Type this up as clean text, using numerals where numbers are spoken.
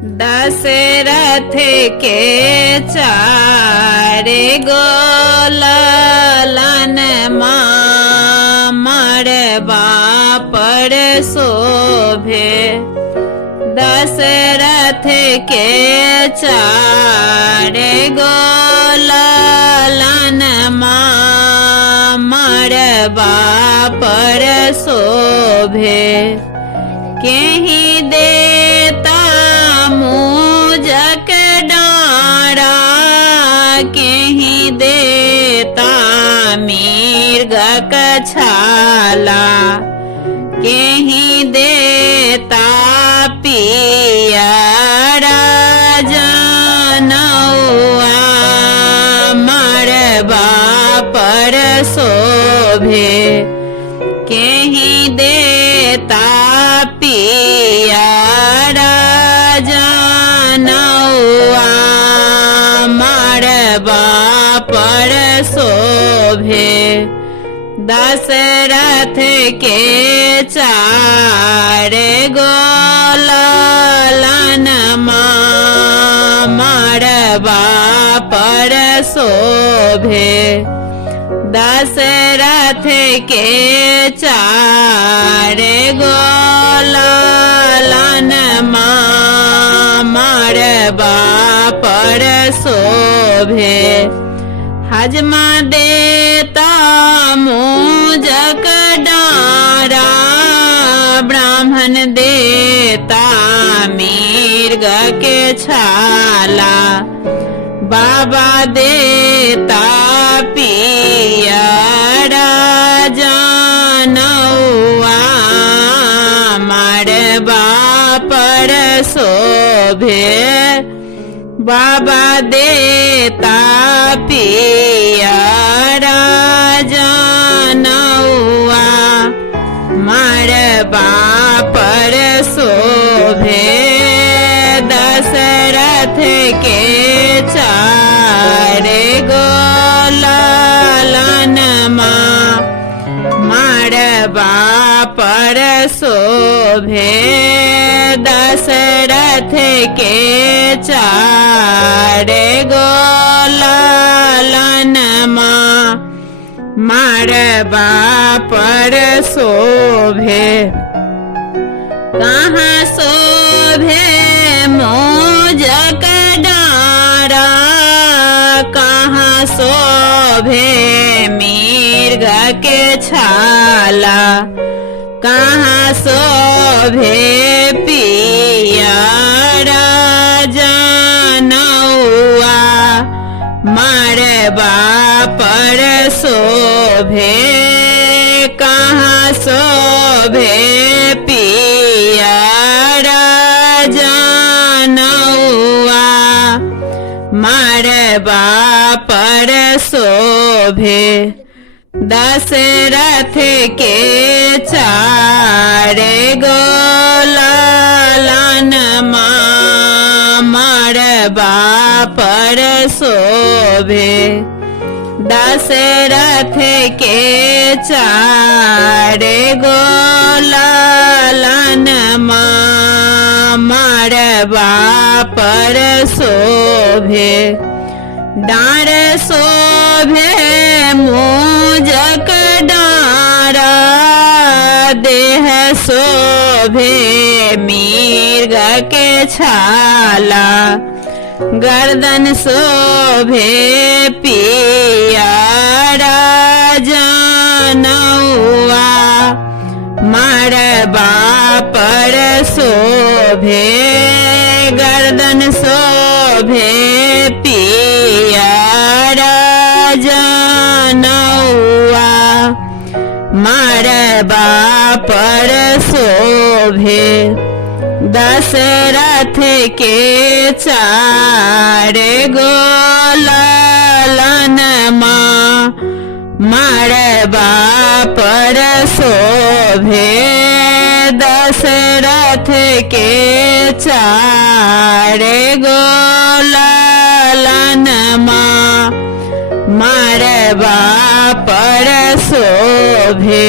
दशरथ के चारे गो ललन मड़बा पर शोभे। दशरथ के चारे गो ललन मड़बा पर शोभे। केहि देता मुझक डारा, केहि देता मृग छाला, केहि देता पियरा जनौआ मड़बा पर शोभे। केहि देता पियरा जनौआ मड़बा पर शोभे। दशरथ के चारे गो ललन मड़बा पर शोभे। दशरथ के चारे गो ललन मड़बा पर शोभे। हजमा देता मुझक डारा, ब्राह्मण देता मृग के छाला, बाबा देता पियरा जनौआ मड़बा पर शोभे। बाबा देता पियरा जनौआ मड़बा पर शोभे। दशरथ के चारे गो ललन मड़बा पर शोभे। दशरथ के चारे गो ललन मड़बा पर शोभे। कहाँ शोभे मुझक डारा, कहाँ शोभे मृग के छाला, कहाँ शोभे पियरा जनौआ मड़बा पर शोभे। कहाँ शोभे पियरा जनौआ मड़बा पर शोभे। दशरथ के चारे गो ललन मड़बा पर शोभे। दशरथ के चारे गो ललन मड़बा पर शोभे। डार शोभे मुझक डारा, देह शोभे मृग के छाला, गर्दन शोभे पियरा जनौआ मड़बा पर शोभे। गर्दन शोभे पियरा जनौआ मड़बा पर शोभे। दशरथ के चारे गो ललन मड़बा पर शोभे। दशरथ के चारे गो ललन मड़बा पर शोभे।